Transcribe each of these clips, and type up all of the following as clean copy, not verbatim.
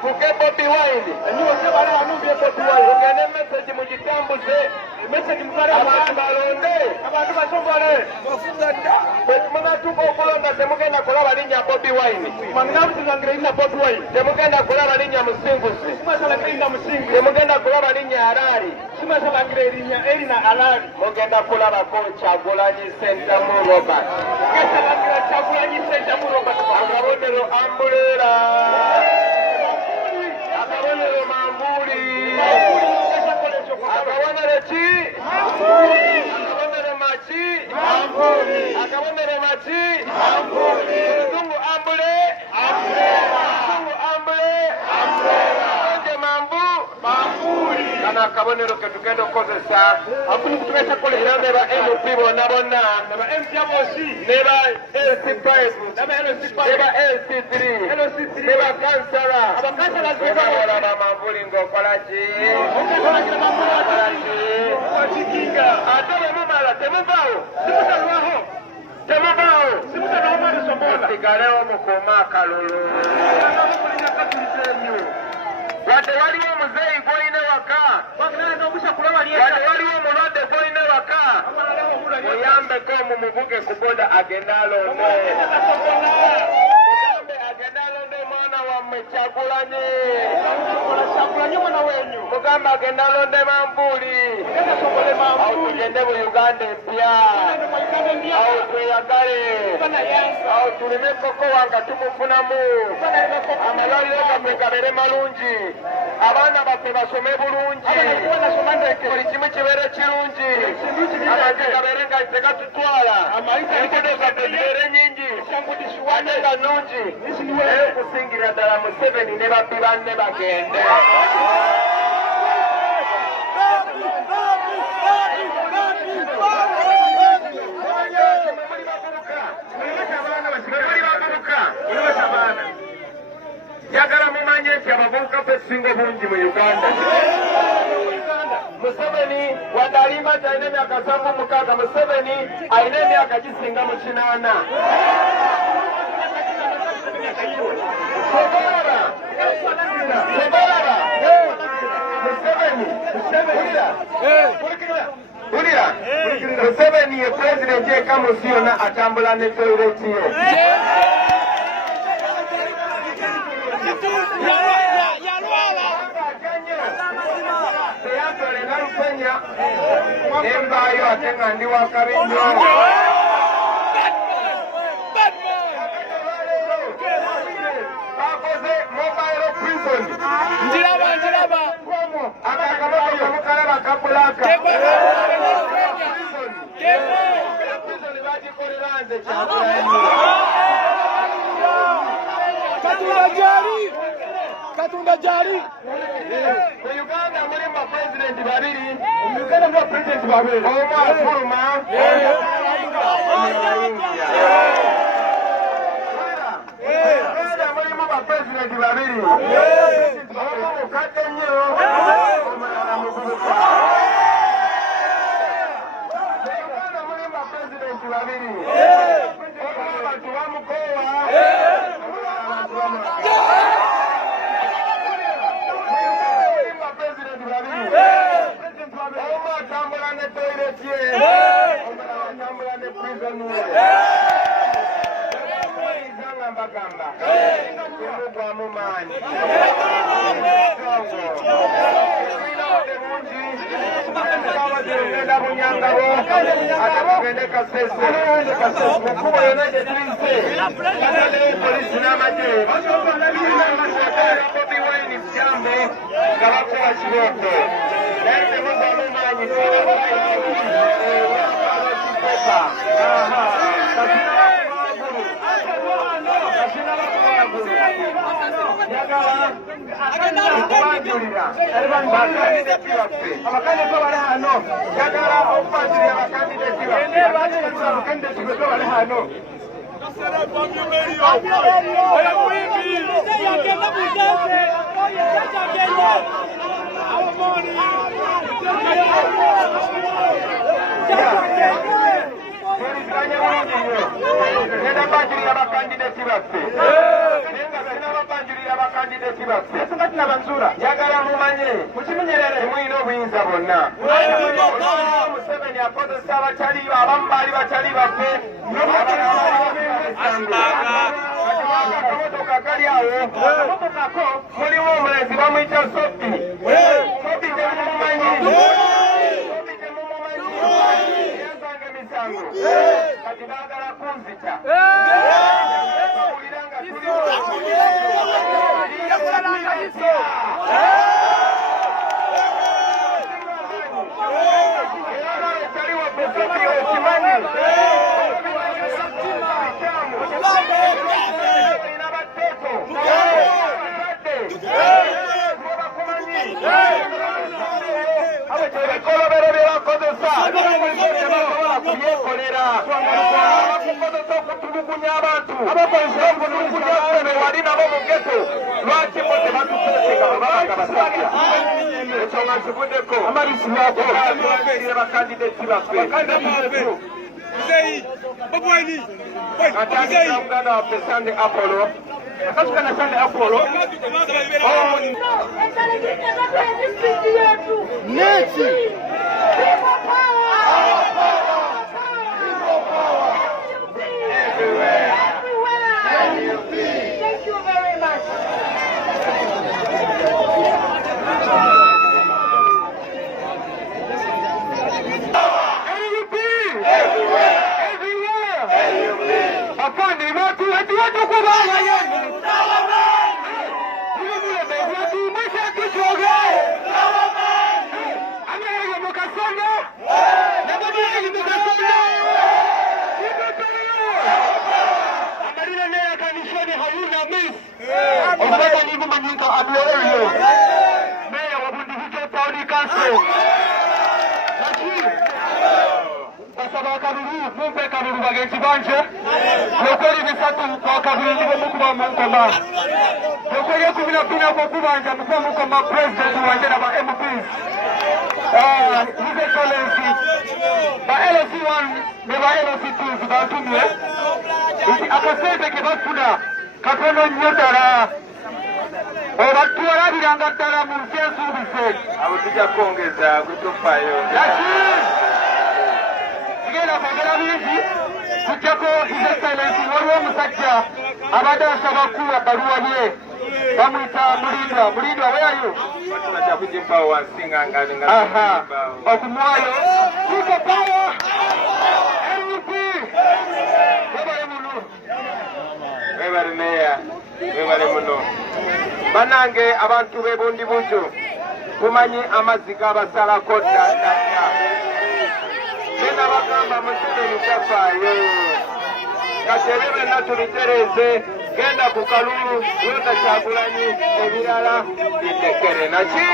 Fuke Bobi Wine. Niwo se bali banumbiye Bobi Wine. Ogende message mugitambuze. Message mukale abantu balonde. Abantu basombole. Bafunga nda. Mwana tuko okulonda temugenda kulaba linnya Bobi Wine. Mwana mutuzangire linnya Bobi Wine. Temugenda kulaba linnya Musinguzi. Simasala linnya Musinguzi. Temugenda kulaba linnya Harari. Simasala linnya Elina Harari. Mugenda kulaba ko Kyagulanyi Ssentamu Robert. Kesala Kyagulanyi Ssentamu Robert. Akabonero Ambulera. Akabonero Mambuli. Akabonero ki? Akabonero Machi. Akabonero Machi. Muzungu Ambule. Muzungu Ambule. Onje Mambu. Kana akabonero ke tugenda okukozesa akuli kutugenda kukolera neba MP bonna bonna neba MP abosi neba LC5 neba LC3 neba kansala abakansala zikola bamavuli ngokola ki okikinga ate bemumala temuvaawo temuvaawo sigalewo mukuma akalulu wadde waliwo omuzeeyi gw'olina waka wadde waliwo omulwadde gw'olina waka muyambeko mumuvuge ku boda agenda alonde mugambe agenda alonde omwana wammwe Kyagulanyi mugambe agenda alonde Mambuuli awo tugende mu Uganda empya awo tweyagale awo tulime koko wanga tumufunamu amalwaliro gaffe gabeere malungi abaana baffe basome bulungi buli kimu kibeere kirungi amazzi gabeere nga tegatutwala enkodo zaffe zibeere nyingi ate nga nnungi okusingira ddala Museveni ne babbi banne bagende njagala mumanye nti abavubuka ffe tusinga obungi mu Uganda. Museveni wadde alimba nti alina emyaka 76, Museveni alina emyaka gisinga mu 8. Sobalaba Museveni Museveni ye pulezidenti ekamusi yonna atambula ne toyireti ye. Nembayo ate nga ndi wakabenyo bakoze mobile prison njiraba akakaboko kamukalaba kabulaka prison bagikolera nze Kyagulanyi Katonda jali mu Uganda mulimu president babiri omu afuluma Uganda mulimu bapresidenti babiri omu mukadde nnyo omulala muvubuka Uganda mulimu bapresidenti babiri omu abantu bamukoowa omulala abantu bamulaka omu atambula ne toyireti ye omulala atambula ne prison ye nga mbagamba temugwamu maanyi olinaode mungi ogenda bunyangabo ate mugende Kasese mukubo yona gye tuyise basadeyo polisi n'amagye Bobi Wine Jambe nga bakola kiboko naye temugwamu maanyi abakandideti baffe abakandideti bali hano njagala okubanjulira abakandideti baffe bali hano Nenda banjulira abakandideti baffe nenga sina babanjulira bakandideti baffe njagala mumanye temulina obuyinza bonna. Museveni akozesa abamu baali batali baffe akamotoka kali awo mulimu omulenzi bamuyita Sopi. Sopi temumumanyi yazanga emisango kati baagala kunzita. Ebikolobero bye bakozesa kubyekolera okukozesa okutulugunya abantu okutulugunya be wali nabo mu geto. Lwaki bo tebatuteeseka babaga basajja? Ekyo nga nkivuddeko ababeerire bakandideti baffe. Atandika muganda waffe Sunday Apollo. Akatukana Sunday Apollo. Neti. Thank you very much. Bagenzi banje nokoli bisatu kwa kabiri mukuba mukoma nokoli kubina kubanja mukoma president wanje na ba MPs His Excellency ba LC1 ne ba LC2 batumye akasente ke bafuna katono nyotara obatwala biranga ddala mu nsensu bise abo tujja kwongeza gutofayo sigenda kwogera bingi kutyako His Excellency waliwo omusajja abadde asaba kuwa baluwa ye bamuyita Mulindwa weyayo okumuwayo kuko pawa NUP webale muno webale meya webale muno banange abantu bebundi bujo kumanyi amazzi gabasalako ddala genda bagamba Museveni tafaayo kati ebyo byonna tubitereze genda ku kalulu Lota Kyagulanyi ebirala bitekere naki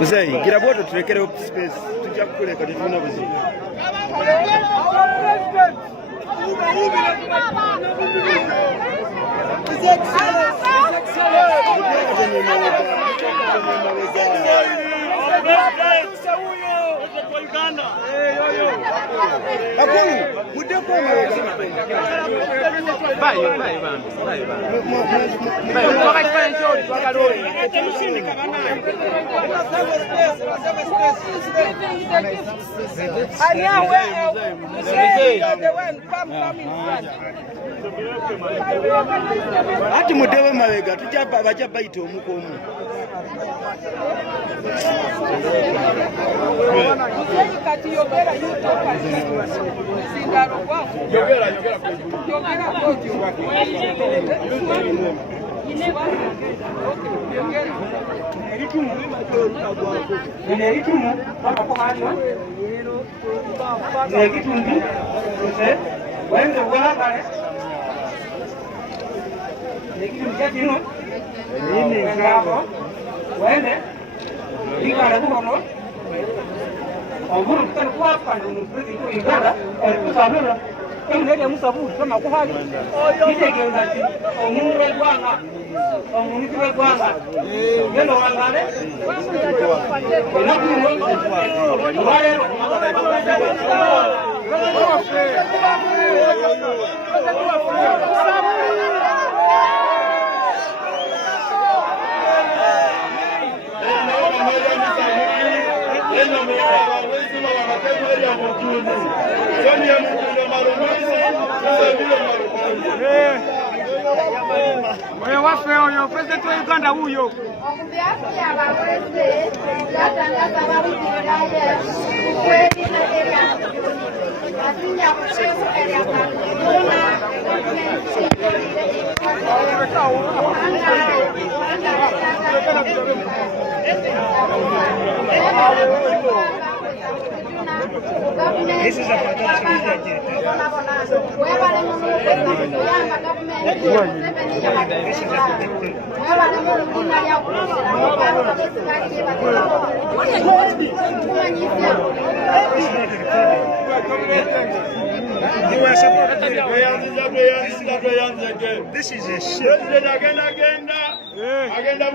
Mzee, gira boto tuwekere up space. Tujja kukoleka tetuna buzibu. Ati mudewe mawega tujaba bajaba ito omukomu. Kati yogera yutoka singaro kwa yogera kwa Nekitundi ose wende wala kale nekitundi kino nini ngabo wende ikala kuno Oguru kan kwa pande mfrezi ko igara kusabura Kile musabu kama kuhali kile kiongati omure gwanga omunitwe gwanga ngendo wangane wale Oyo waffe oyo President wa Uganda huyo. This is a this is a shit. Agenda